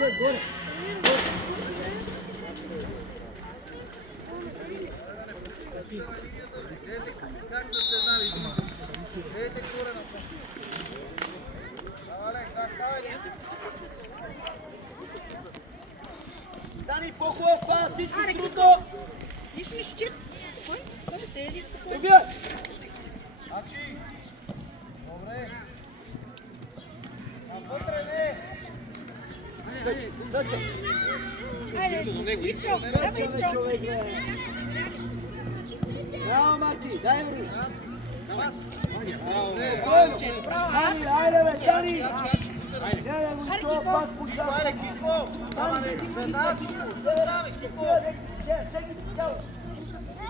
човек, горе. Как са се знали? Ейте горе на път. Давай, как ставай ли? Дани, по-хубав пас, всичко трудно. Нищо, че... Кой? Кой се еди спокойно? Убия! Ачи! Добре! Навътре не! Дъча! Айде, Ивчо! Давай, Ивчо! Браво, Марти! Дай, бро! Браво, Айде, бе, Дани! Не, да го изтова пак по Кико, айде, Кико! Ама не, веднага ти го! Застави, Кико!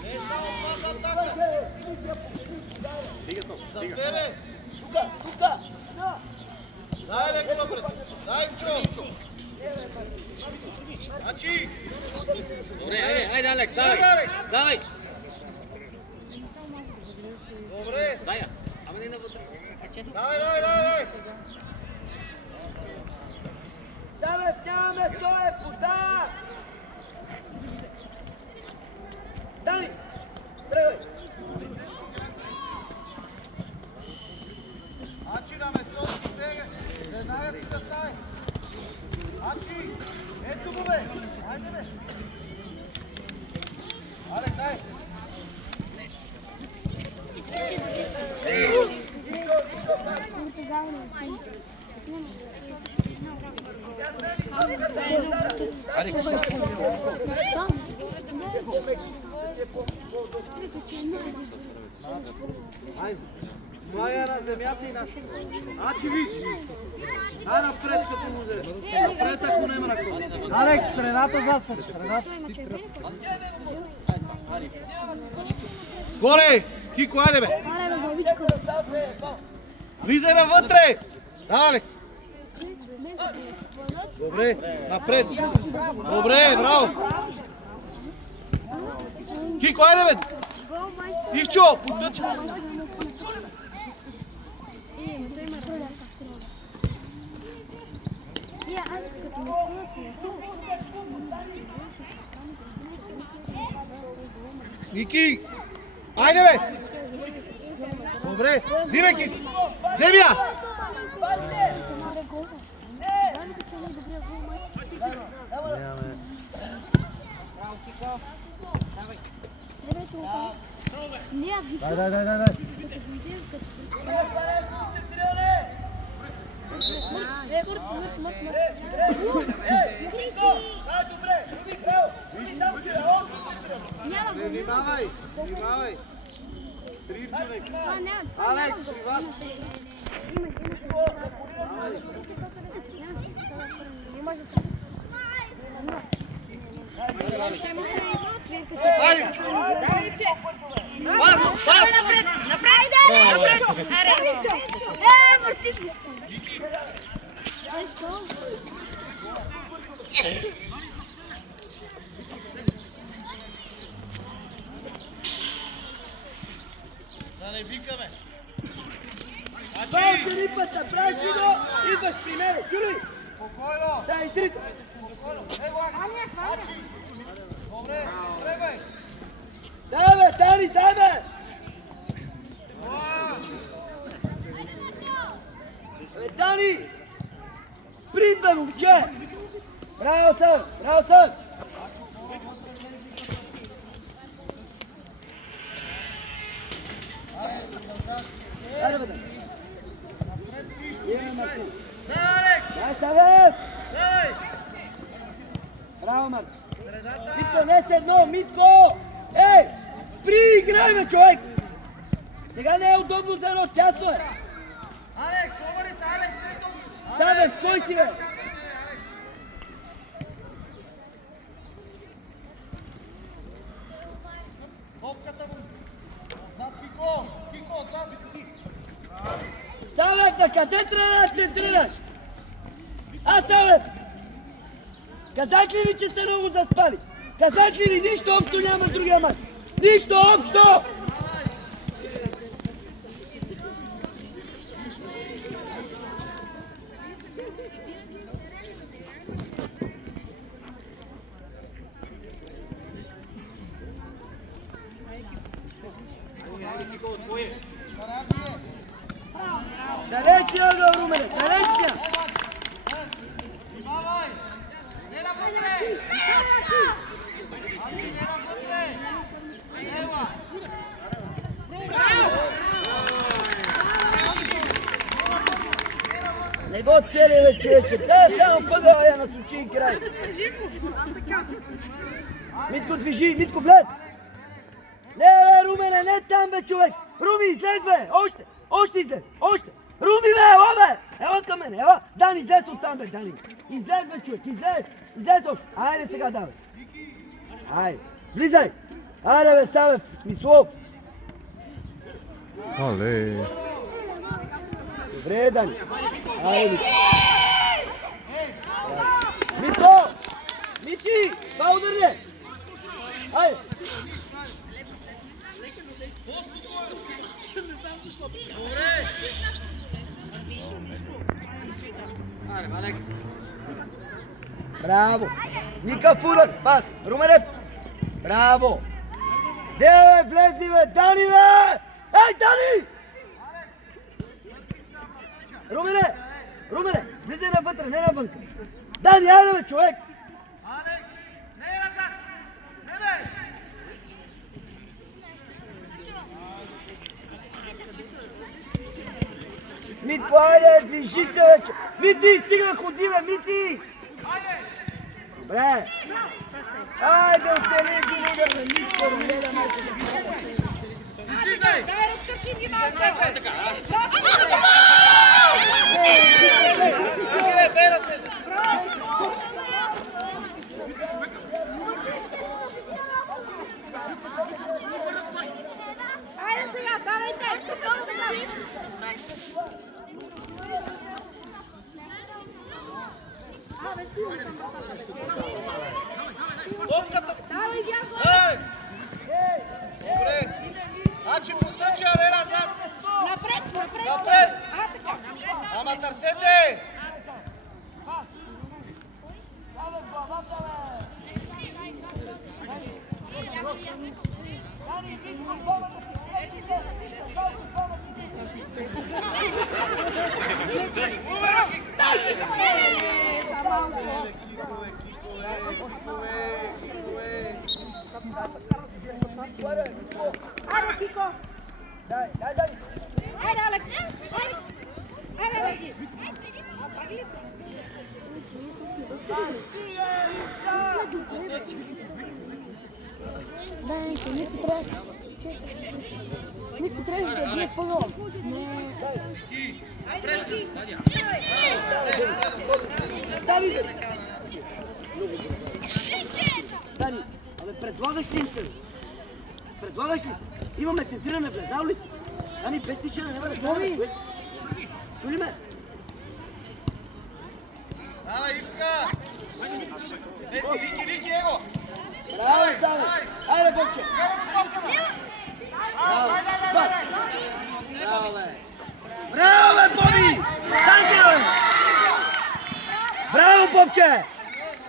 Не само това за атака! За тебе! Тука! Дай леко напред! Дай, Ивчо! Ачи! Добре, айде, Алек, давай! Добре! Дай я, ама не навътре. Давай! Давай, нямаме стоя, пода! Дани! Тръгвай! Ачи на место си бега! Веднага си да стане! Ачи! Ето го бе! Айде бе! Алек, дай! Мая на земята и на... Ачи, виж! Ай напред като му взеш! Напред ако нема на кой! Алекс, средата застане! Средата! Горе! Кико, айде бе! Влизай навътре! Да, Алекс! Добре, напред! Добре, браво! Кико, айде бе! Ивчо, потъча! Ники! Айде бе! Добре, взимай Кико! Вземи я! Дай! Внимавай! Трив човек! Алекс, при вас! Да не викаме! Браво, рипата, браво, Сидо! Идваш при мене, чули? Спокойно! Да, изтрите! Спокойно! Ачи! Добре, тръгвай! Дай бе, Дани, дай бе! Дани! Спринт бе, момче! Браво съм! Айде бе, Дани! Дай съвет! Браво, Марко! Митко, не с едно, Митко! Ей! Спри, играй, бе, човек! Сега не е удобно за едно, тясно е! Алекс, обари се, Алекс! Да, бе, стой си, бе! Топката му! Отзад, Кико! Кико, отзад! Савет, на къде тренираш? Савет! Казах ли ви, че сте много заспали? Казах ли ви, нищо общо няма с другия мач? Нищо общо! Не го цели, бе, човече. Дай само пъгъла я насочи и край. Митко, движи. Митко, влез. Не, бе, Румене, не там, бе, човек. Руми, излез, бе. Още излез. Още. Руми, бе, ела, бе. Ела към мен, ела. Дани, излез оттам, бе, Дани. Излез, бе, човек, излез. Излез още. Айде сега, давай. Айде. Влизай. Айде, бе, са, бе, Смислов. Але. Добре, Дани. Айде, Митко. Митко! Мити! Това удари! Айде! Браво! Никакъв удар! Пас! Румене! Браво! Де, бе, влезни, бе! Дани, бе! Ей, Дани! Румене! Румене! Влизай навътре, не навънка! Дани, айде, бе, човек! Митко, айде, движи се, вече! Мити, стигна, ходи, бе, Мити! Добре! Айде, оцели един удар, бе, Митко, Румелия, майко, Дай, разкърши внимателно! Айде сега, давайте! Абе, силно там нататък. Давай, Дяко! Добре. Значи потъча, не назад. Напред, напред! Напред! А, така, напред! Ама търсете! Айде, Кико! Дай! Айде, Алекс! Айде, Алекс! Никой трябва да бие по-долу. Дани, абе, предлагаш ли им се? Предлагаш ли се? Имаме центриране, влезнал ли си? Дани, без тичане, няма да стане. Чули ме? Давай, Ивка! Вики, его! Браво, Дани! Айде, Бобче! Браво! Браво, бе! Браво, бе, Боби! Дайте, бе! Браво, Бобче!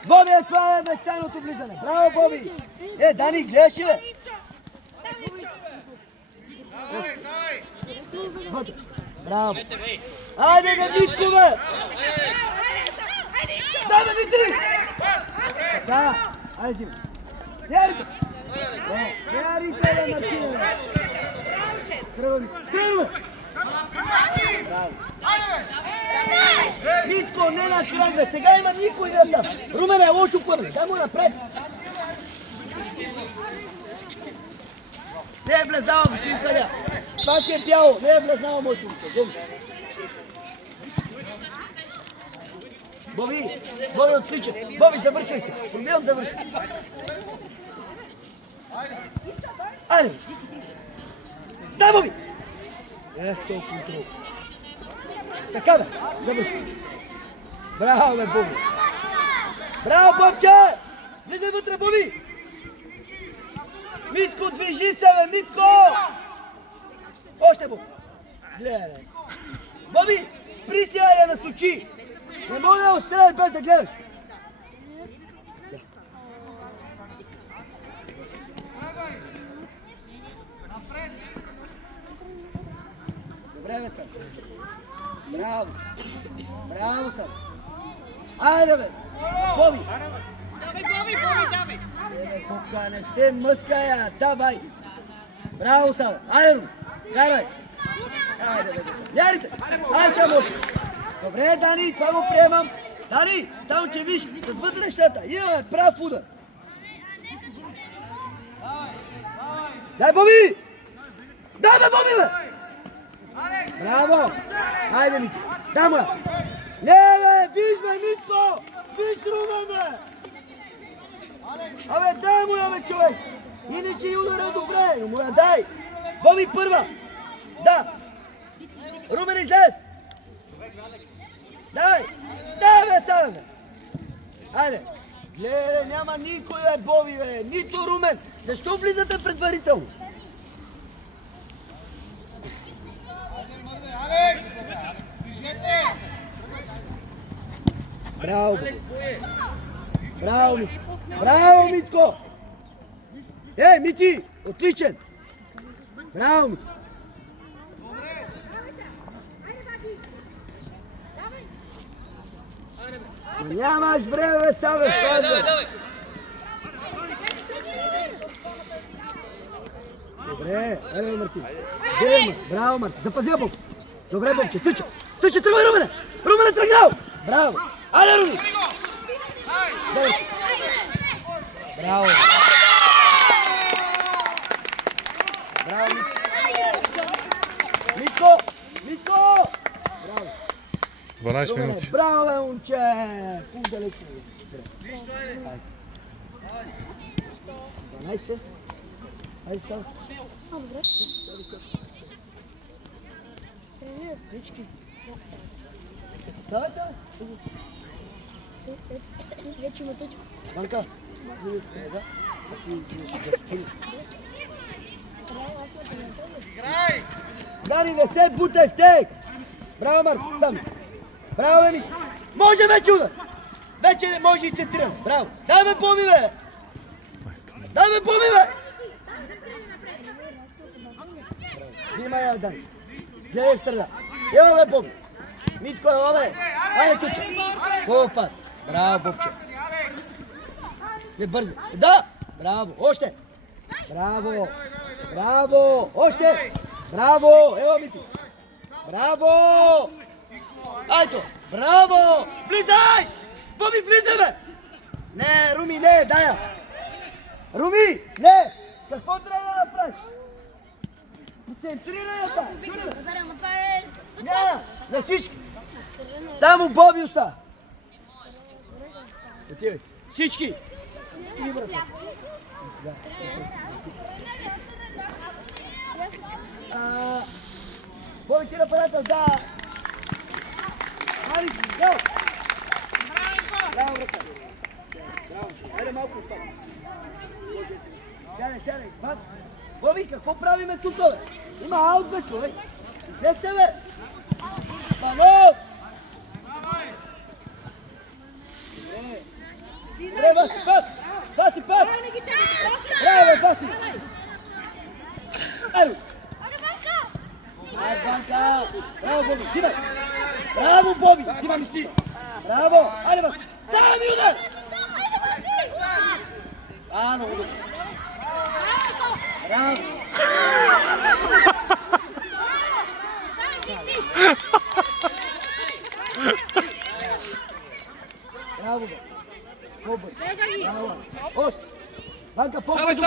Боби, това е мечтайното влизане. Браво, Боби! Дани, гледаш ли, бе? Давай! Боби! Браво! Айде, да, Митко, бе! Дай, бе, Митри! Да, айде, взима. Ярите! Ярите, бе, Мартине! Тръгваме! Браво! Митко, не на край, бе! Сега има никой да там! Румене, лошо първи! Дай му напред! Не е влезнала, господин съдия! Пак е бяло! Не е влезнала, моето момче! Боби! Боби, отлича! Боби, завършай се! Пробивам, завършай! Айде! Дай, Боби! Толкова контрол! Така, бе! Завършай! Браво, бе, Боби! Браво, Бобче! Влизай вътре, Боби! Митко, движи се, бе, Митко! Още, Боби! Гледай! Боби, спри си, я насочи! Не мога да отстреляш без да гледаш! Добре, бе, съм! Браво! Браво, съм! Айде, бе! Боби! Давай, Боби, давай! Кука, не се мъская! Давай! Браво, Сава! Айде, Рум! Карай! Айде, бе! Ярите! Айде, само още! Добре, Дани, това го приемам. Дани, само че виж, с вътрешната имаме прав удар. Дай, Боби! Дай, бе, Боби, бе! Браво! Хайде, Митко. Дай му я. Не, бе, виж, бе, Митко! Виж, Румен, бе! Абе, дай му я, бе, човек! Иначе и удара добре, но му я дай! Боби, първа! Да! Румен, излез! Давай! Давай, бе, ставай, бе! Хайде! Гледай, няма никой, бе, Боби, бе! Нито Румен! Защо влизате предварително? Браво! Браво, Митко! Браво, Митко! Ей, Мити! Отличен! Браво, Митко! Нямаш време, бе, Саве! Давай! Добре, айде, Мартин. Браво, Мартин. Запази я, Боб. Добре, Бобче, тъча. Тъча, тръгвай, Румене! Румене, тръгнал! Браво! Айде, Руми! Завърши. Браво! Браво, Митко! Митко! Браво! 12 минути. Браво, бе, момче! Далеко. 12. Хайде, става. Добре. Нички. Давай. Вече има тъчка. Банка. Дани, не се бутай в тек! Браво, Марко, сам! Браво, Емик! Може вече удар! Вече не може и центрирам! Браво! Дай ме Боби, бе! Дай ме Боби, бе! Взимай я, Дани! Гледай в среда! Ева, бе, Боби! Митко, ева, бе! Айде, туча! Хубав пас! Браво, Бобче! Не бързи! Да! Браво! Още! Браво! Браво! Още! Браво! Ева, Мити! Браво! Айто! Браво! Влизай! Боби, влизай, бе! Не, Руми, не, дай я! Руми, не! Какво трябва да направиш? Центрирай я там! Няма! На всички! Само Боби остава! Отивай! Всички! И врата! Боби, ти нападател, да! Арис, да! Браво, брата! Браво! Айде малко отпад! Може да се... Сядай! Пак! Боби, какво правиме тук, бе? Има аут, бе, човек! Излезте, бе! Панов! Добре, Васи, пак! Васи, пак! Браво, бе, Васи! Айде! Айде, Банка! Браво, Боби! Взимай! Браво, Боби! Взимай ти! Браво! Айде, Васи! Сами удар! Много добре! Браво! Браво, бе! По-бърз! Браво! Още! Банка, по-бърз!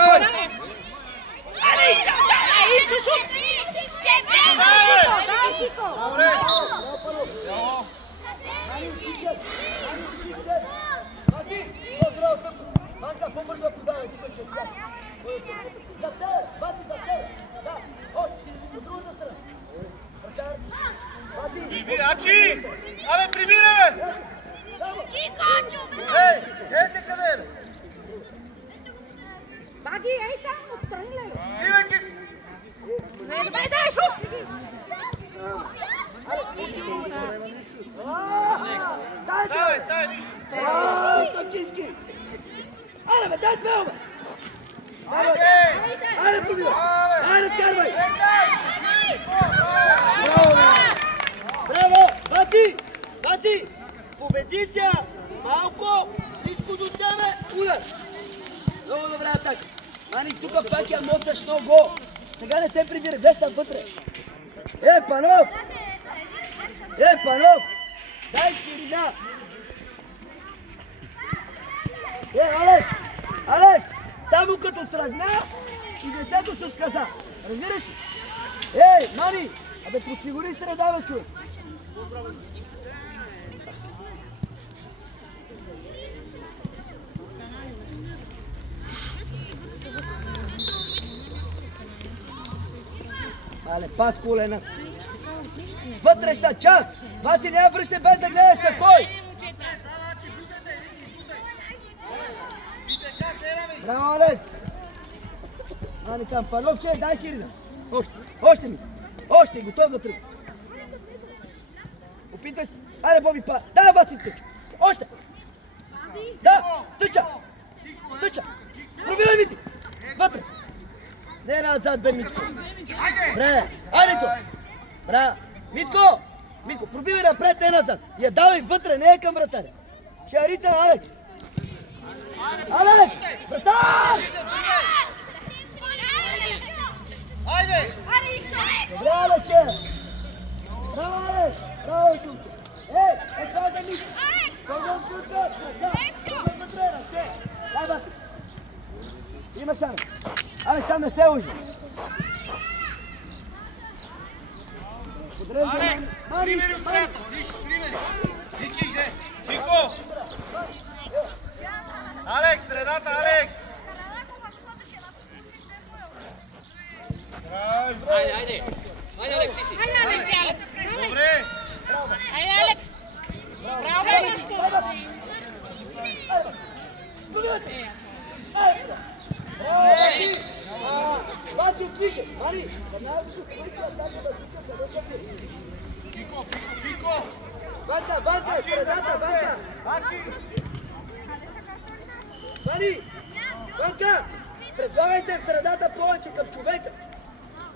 Isto šut! Daj, Kiko! Добре! Банка, по-бързо подавай! За те! Бати, за те! Да! Още! От другата страна! Бати! Ачи! Абе, примирай, бе! Kiko, човек! Ей, къде къде, бе? Баги, ей там, отстрани, леле! Взимай, Кик! Дай, шут! Ставай, нищо! Тъчински! Айде, бе, дай смело, бе! Айде! Айде, пробива! Айде, вкарвай! Браво, бе! Браво! Васи! Победи се! Малко! Близко до тебе! Удар! Много добра атака! Ани, тук пак я моташ много! Сега не се прибира, десна вътре! Панов! Дай ширина! Алекс! Алекс! Само като сравня и детето с каза. Разбираш ли? Мани! Абе, подсигури среда, бе, човек! Але, пас колената. Вътрешна част! Васи, не я връщай без да гледаш на кой! Браво, Алекс! Ани там, Парловче, дай ширина. Още ми. Още, готов да тръгва. Опитай се. Айде, Боби, па. Да, Васи, тъча. Още. Да, тъча. Тъча. Пробивай, Мити. Вътре. Не назад, бе, Митко. Бре, айде то. Бра. Митко. Митко, пробивай напред, не назад. Я давай вътре, не е към вратаря. Шарите, Алекс. Алекс! Вратар! Айде! Добре, Алексе! Браво, Алекс! Браво, Тумче! Това да ми... Пълно турка! Вътре, ръце! Дай, Васи! Има шанс! Алекс, там не се лъжи! Алекс! Примери от средата! Виж, примери! Вики, иде! Вико! Алекс, средата, Алекс! Айде, айде! Айде, Алекс, ти си! Айде, Алекс! Добре! Айде, Алекс! Браво, Величко! Васи, отличен! Мани! Вико, Вико! Ванка, Ванка! Средата, Ванка! Мани! Ванка! Предлагай се в средата повече към човека!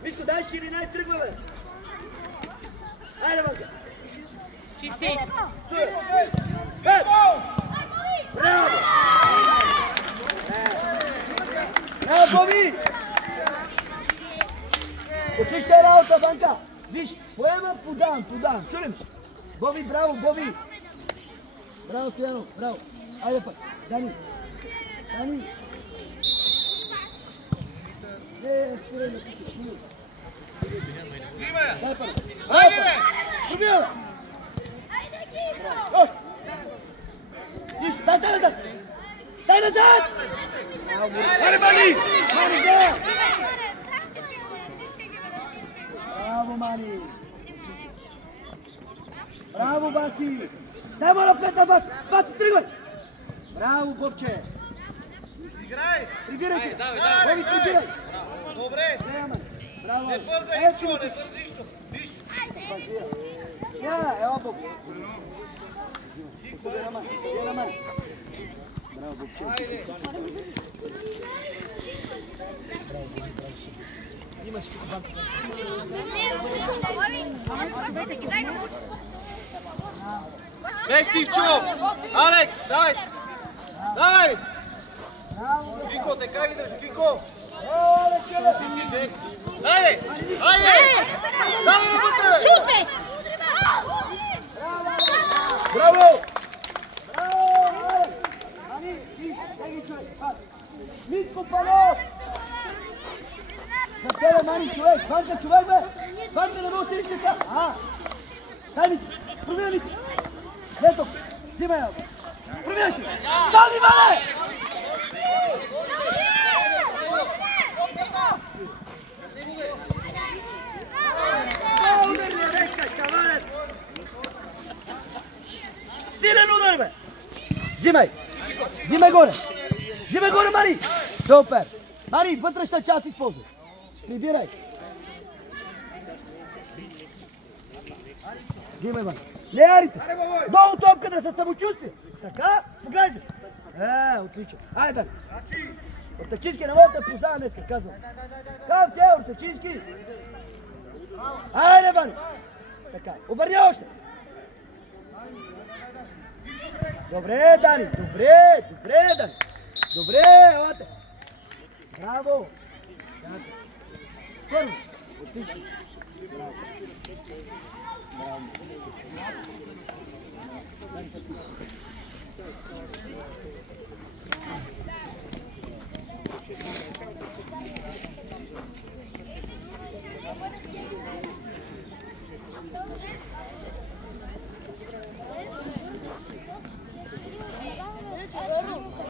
Митко, дай ширина и тръгва, бе! Айде, Ванка! Чисти! Браво! Браво, Боби! Отлична работа, Ванка! Виж, поема, подам. Чулим? Боби, браво, Боби! Браво, Стоянов, браво! Айде пък, Дани! Спирай да си чули! Взимай я! Дай пък! Айде, бе! Пробива, бе! Още! Виж, дай назад! Дай назад! Айде, Мани! Мани, да! Браво, Мани! Браво, Баси! Дай му напред на Баси! Баси, тръгвай! Браво, Бобче! Играй! Прибирай се! Давай! Боби, прибирай! Добре! Браво! Не бързай, ничего, не бързи нищо! Виж! Ела, Боб! Ела, Мани! Браво, Бобче! Имаш банка. Ей, Стивчо! Алекс, давай! Давай! Вико, така ги държи, Вико! Айде! Айде! Давай навътре, бе! Чуте! Браво! Браво! Ани, виж, дай ги човек. Митко Панов! За тебе, Мани, човек! Ванка, човек, бе! Ванка, не ме оставиш така! Дай, Митко! Пробивай, Митко! Ето! Взимай, бе! Пробивай си! Стави, бе! Удар не речкаш, кавалет! Силен удар, бе! Взимай! Взимай горе! Взимай горе, Мари! Супер! Мари, вътрешна част използвай! Прибирай! Взимай, Мари! Не ярите! Долу топката със самочувствие! Така? Поглеждай! Отлично! Айде, Дани! Ортачински не мога да те познава днеска, казвам! Казвам те, Ортачински! Айде, Вани! Така, обърни още! Добре, Дани! Добре, Дани! Добре, елате! Браво! Първо! Отлично! Браво.